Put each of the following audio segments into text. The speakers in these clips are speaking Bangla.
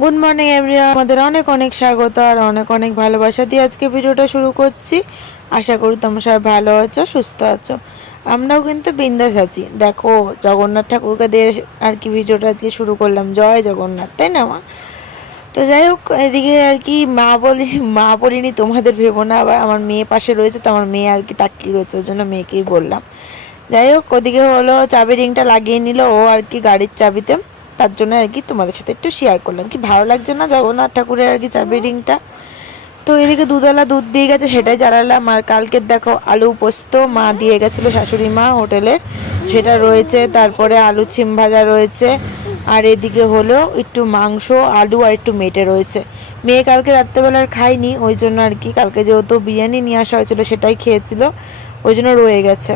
গুড মর্নিং এভরিওয়ান আমাদের অনেক অনেক স্বাগত আর অনেক অনেক ভালোবাসা দিয়ে আজকে ভিডিওটা শুরু করছি। আশা করি তোমরা সবাই ভালো আছো, সুস্থ আছো। আমরাও কিন্তু বিন্দাস আছি। দেখো, জগন্নাথ ঠাকুরকে দিয়ে আর কি ভিডিওটা আজকে শুরু করলাম। জয় জগন্নাথ, তাই না, মা? তো যাই হোক, এদিকে আর কি মা বলি, মা বলিনি, তোমাদের ভেবো না। আবার আমার মেয়ে পাশে রয়েছে, তো আমার মেয়ে আর কি তাকিয়ে রয়েছে, ওই জন্য মেয়েকেই বললাম। যাই হোক, ওদিকে হলো চাবি রিংটা লাগিয়ে নিল, ও আর কি গাড়ির চাবিতে। তার জন্য আর কি তোমাদের সাথে একটু শেয়ার করলাম। কি ভালো লাগছে না জগন্নাথ ঠাকুরের আর কি চাবি রিংটা তো এদিকে দুধওয়ালা দুধ দিয়ে গেছে, সেটাই জ্বালালাম আর কালকের দেখো আলু পোস্ত, মা দিয়ে গেছিল শাশুড়ি মা হোটেলের সেটা রয়েছে, তারপরে আলু ছিম ভাজা রয়েছে। আর এদিকে হলো একটু মাংস, আলু আর একটু মেটে রয়েছে। মেয়ে কালকে রাত্রেবেলা আর খায়নি, ওই জন্য আর কি কালকে যেহেতু বিরিয়ানি নিয়ে আসা হয়েছিল, সেটাই খেয়েছিল। ওই জন্য রয়ে গেছে।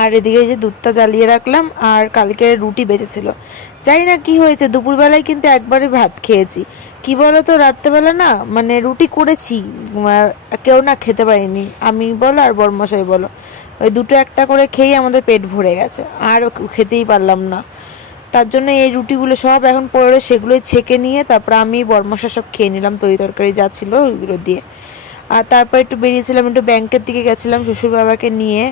আর এদিকে যে দুধটা জ্বালিয়ে রাখলাম আর কালকে রুটি বেঁচেছিল। জানি না কি হয়েছে, দুপুরবেলায় কিন্তু একবারে ভাত খেয়েছি। কি বলো তো রাত্রেবেলা না মানে রুটি করেছি কেউ না খেতে পারিনি। আমি বলো আর বরমশাই বলো। ওই দুটো একটা করে খেয়েই আমাদের পেট ভরে গেছে, আর খেতেই পারলাম না। তার জন্য এই রুটিগুলো সব এখন পড়ে সেগুলোই ছেঁকে নিয়ে তারপর আমি বরমশা সব খেয়ে নিলাম তরি তরকারি যা ছিল ওইগুলো দিয়ে। আর তারপর একটু বেরিয়েছিলাম, একটু ব্যাংকের দিকে গেছিলাম শ্বশুর বাবাকে নিয়ে।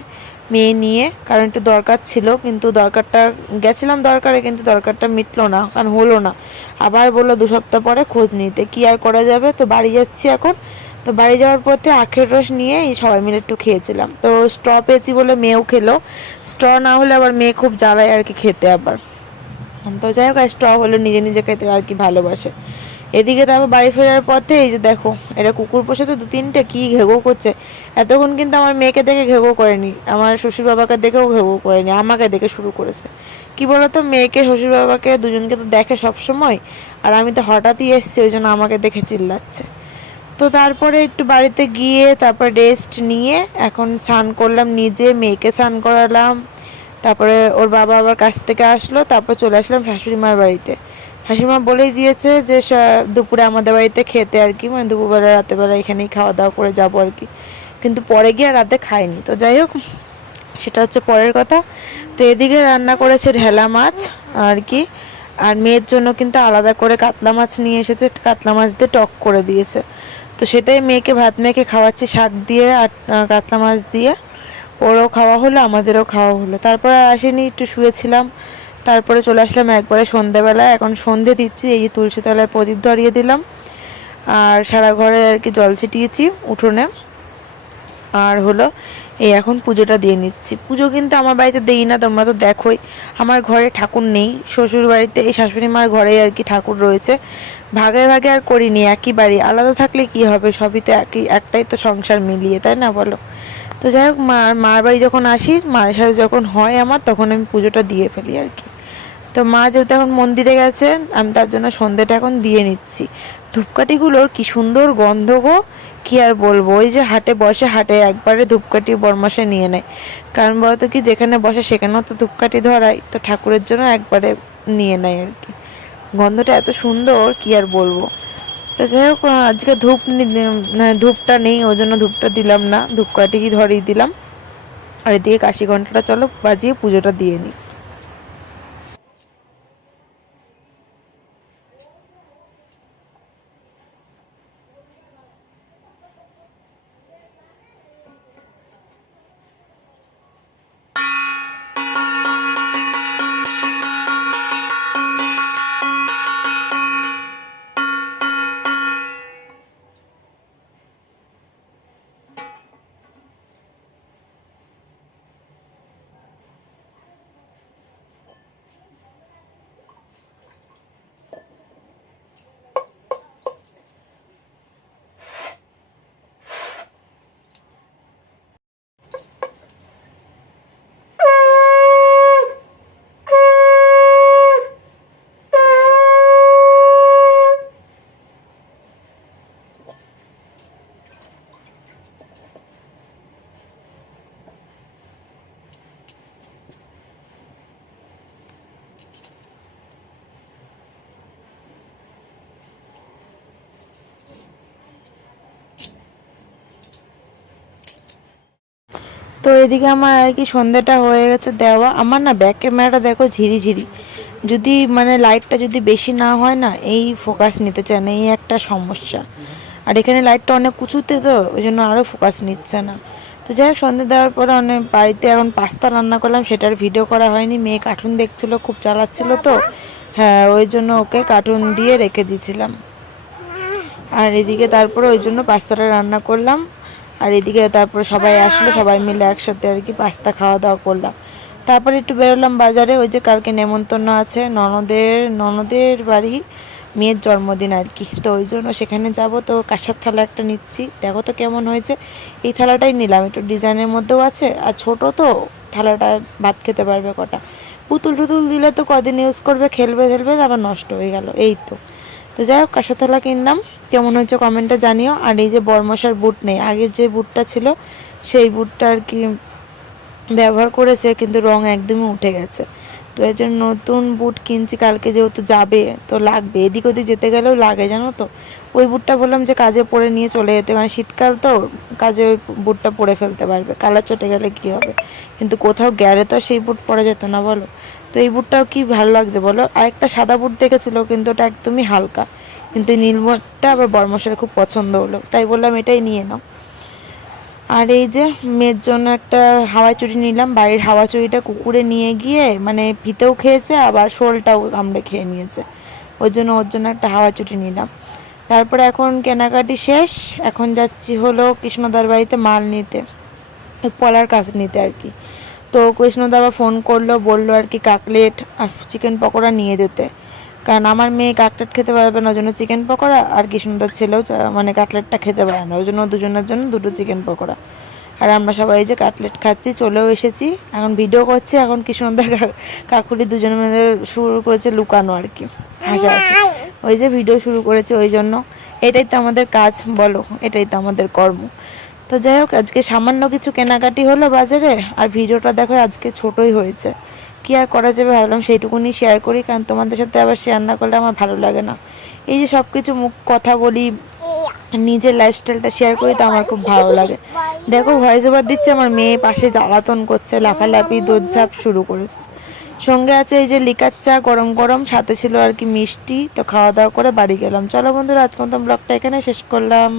মেয়ে নিয়ে, কারণ একটু দরকার ছিল, কিন্তু দরকারটা, গেছিলাম দরকারে, কিন্তু দরকারটা মিটলো না, কারণ হলো না। আবার বলল দু সপ্তাহ পরে খোঁজ নিতে। কি আর করা যাবে? তো বাড়ি যাচ্ছি এখন। তো বাড়ি যাওয়ার পথে আখের রস নিয়ে সবাই মিলে একটু খেয়েছিলাম। তো স্ট্র পেয়েছি বলে মেয়েও খেলো। স্ট্র না হলে আবার মেয়ে খুব জ্বালায় আর কি খেতে আবার। তো যাই হোক স্ট্র হলে নিজে নিজে খেতে আর কি ভালোবাসে। এদিকে তারপর বাড়ি ফেরার পথে এই যে দেখো, এটা কুকুর পোষে তো দু তিনটে, কি ঘেগো করছে। এতক্ষণ কিন্তু আমার মেয়েকে দেখে ঘেগো করেনি, আমার শ্বশুর বাবাকে দেখেও ঘেগো করেনি, আমাকে দেখে শুরু করেছে। কি বলতো, মেয়েকে শ্বশুর বাবাকে দুজনকে তো দেখে সব সময় আর আমি তো হঠাৎই এসছি, ওই জন্য আমাকে দেখে চিল্লাচ্ছে। তো তারপরে একটু বাড়িতে গিয়ে তারপর রেস্ট নিয়ে এখন স্নান করলাম, নিজে মেয়েকে স্নান করালাম। তারপরে ওর বাবা আবার কাছ থেকে আসলো, তারপর চলে আসলাম শাশুড়ি মার বাড়িতে। শাশুড়িমা বলেই দিয়েছে যে দুপুরে আমাদের বাড়িতে খেতে আর কি মানে দুপুরবেলা রাতেবেলা এখানেই খাওয়া দাওয়া করে যাব আর কি। কিন্তু পরে গিয়ে রাতে খাইনি। তো যাই হোক, সেটা হচ্ছে পরের কথা। তো এদিকে রান্না করেছে ঢেলা মাছ আর কি। আর মেয়ের জন্য কিন্তু আলাদা করে কাতলা মাছ নিয়ে এসেছে, কাতলা মাছ দিয়ে টক করে দিয়েছে। তো সেটাই মেয়েকে ভাত মেখে খাওয়াচ্ছি, শাক দিয়ে আর কাতলা মাছ দিয়ে। ওরও খাওয়া হলো, আমাদেরও খাওয়া হলো। তারপর আসেনি, একটু শুয়েছিলাম। তারপরে চলে আসলাম একবারে সন্ধেবেলা এখন সন্ধে দিচ্ছি, এই তুলসী তলায় প্রদীপ ধরিয়ে দিলাম। আর সারা ঘরে আর কি জল ছিটিয়েছি উঠোনে। আর হলো, এই এখন পুজোটা দিয়ে নিচ্ছি। পুজো কিন্তু আমার বাড়িতে দেই না, তোমরা তো দেখোই। আমার ঘরে ঠাকুর নেই। শ্বশুর বাড়িতে এই শাশুড়ি মার ঘরে আর কি ঠাকুর রয়েছে। ভাগে ভাগে আর করিনি, একই বাড়ি। আলাদা থাকলে কি হবে? সবই তো একই, একটাই তো সংসার মিলিয়ে, তাই না বলো? তো যাই হোক মার মার বাড়ি যখন আসি, মায়ের সাথে যখন হয় আমার, তখন আমি পুজোটা দিয়ে ফেলি আর কি। তো মা যেহেতু এখন মন্দিরে গেছে আমি তার জন্য সন্ধেটা এখন দিয়ে নিচ্ছি। ধূপকাঠিগুলোর কি সুন্দর গন্ধ গো, কী আর বলব? ওই যে হাটে বসে, হাটে একবারে ধূপকাঠি বরমাসে নিয়ে নেয়। কারণ বলতো কি, যেখানে বসে সেখানেও তো ধূপকাঠি ধরাই তো ঠাকুরের জন্য একবারে নিয়ে নেয় আর কি। গন্ধটা এত সুন্দর, কি আর বলব? তো যাই হোক, আজকে ধূপ মানে ধূপটা নেই, ওই জন্য ধূপটা দিলাম না, ধূপকাঠি ধরিয়ে দিলাম। আর এদিকে কাশি ঘন্টাটা চলো, বাজিয়ে পুজোটা দিয়ে নিই। তো এদিকে আমার আর কি সন্ধ্যাটা হয়ে গেছে দেওয়া। আমার না ব্যাক ক্যামেরাটা দেখো ঝিরি ঝিরি যদি মানে লাইটটা যদি বেশি না হয় না, এই ফোকাস নিতে চায় না, এই একটা সমস্যা। আর এখানে লাইটটা অনেক উঁচুতে তো, ওই জন্য আরও ফোকাস নিচ্ছে না। তো যাই হোক সন্ধে দেওয়ার পরে অনেক বাড়িতে এখন পাস্তা রান্না করলাম, সেটার ভিডিও করা হয়নি। মেয়ে কার্টুন দেখছিলো, খুব চালাচ্ছিল তো। হ্যাঁ ওই জন্য ওকে কার্টুন দিয়ে রেখে দিয়েছিলাম। আর এদিকে তারপরে ওই জন্য পাস্তাটা রান্না করলাম। আর এদিকে তারপরে সবাই আসলো, সবাই মিলে একসাথে আর কি পাস্তা খাওয়া দাওয়া করলাম। তারপরে একটু বেরোলাম বাজারে, ওই যে কালকে নেমন্তন্ন আছে, ননদের ননদের বাড়ি, মেয়ের জন্মদিন আর কি। তো ওই জন্য সেখানে যাব, তো কাঁসার থালা একটা নিচ্ছি। দেখো তো কেমন হয়েছে। এই থালাটাই নিলাম, একটু ডিজাইনের মধ্যেও আছে, আর ছোট তো, থালাটা ভাত খেতে পারবে কটা। পুতুল টুতুল দিলে তো কদিন ইউজ করবে, খেলবে খেলবে আবার নষ্ট হয়ে গেল, এই তো। তো যাই হোক কাঁসাতলা কিনলাম কেমন হয়েছে কমেন্টটা জানিও। আর এই যে বরমশার বুট নেই। আগের যে বুটটা ছিল, সেই বুটটা আর কি ব্যবহার করেছে, কিন্তু রং একদমই উঠে গেছে। তো এর জন্য নতুন বুট কিনছি, কালকে যেহেতু যাবে, তো লাগবে। এদিক ওদিক যেতে গেলেও লাগে, জানো তো? ওই বুটটা বললাম যে কাজে পরে নিয়ে চলে যেতে মানে শীতকাল তো, কাজে ওই বুটটা পরে ফেলতে পারবে। কালার চটে গেলে কি হবে? কিন্তু কোথাও গেলে তো সেই বুট পরা যেত না, বলো? তো এই বুটটাও কি ভালো লাগছে, বলো? আরেকটা সাদা বুট দেখেছিল, কিন্তু ওটা একদমই হালকা। কিন্তু এই নীল বুটটা আবার বর্মশের খুব পছন্দ হলো। তাই বললাম এটাই নিয়ে নাও। আর এই যে মেয়ের জন্য একটা হাওয়া চুড়ি নিলাম, বাড়ির হাওয়া চুড়িটা কুকুরে নিয়ে গিয়ে মানে ফিতেও খেয়েছে, আবার শোলটাও কামড়ে খেয়ে নিয়েছে। ওই জন্য ওর জন্য একটা হাওয়া চুড়ি নিলাম। তারপরে এখন কেনাকাটি শেষ, এখন যাচ্ছি হলো কৃষ্ণদার বাড়িতে মাল নিতে, পলার কাজ নিতে আর কি। তো কৃষ্ণদা ফোন করল, বলল আর কি, কাকলেট আর চিকেন পকোড়া নিয়ে যেতে। কারণ আমার মেয়ে কাকলেট খেতে পারবে না ওই জন্য চিকেন পকোড়া, আর কৃষ্ণদার ছেলেও মানে কাটলেটটা খেতে পারে না ওই জন্য দুজনের জন্য দুটো চিকেন পকোড়া। আর আমরা সবাই যে কাটলেট খাচ্ছি, চলেও এসেছি, এখন ভিডিও করছি, এখন কৃষ্ণদার কা- কাকুরি দুজনে মিলে শুরু করেছে লুকানো আর কি। হাসাহাসি ওই যে ভিডিও শুরু করেছে, ওই জন্য। এটাই তো আমাদের কাজ, বলো, এটাই তো আমাদের কর্ম। তো যাই হোক, আজকে সামান্য কিছু কেনাকাটি হলো বাজারে, আর ভিডিওটা দেখো আজকে ছোটই হয়েছে। কি আর করা যাবে ভাবলাম সেইটুকুনি শেয়ার করি, কারণ তোমাদের সাথে আবার শেয়ার না করলে আমার ভালো লাগে না। এই যে সব কিছু মুখ, কথা বলি, নিজের লাইফস্টাইলটা শেয়ার করি, তো আমার খুব ভালো লাগে। দেখো ভয়েস ওভার দিচ্ছে, আমার মেয়ে পাশে জ্বালাতন করছে, লাফালাফি দৌড়ঝাঁপ শুরু করেছে। সঙ্গে আছে এই যে লিকার চা, গরম গরম, সাথে ছিল আর কি মিষ্টি, তো খাওয়া দাওয়া করে বাড়ি গেলাম। চলো বন্ধুরা আজকে মতো ব্লগটা এখানে শেষ করলাম।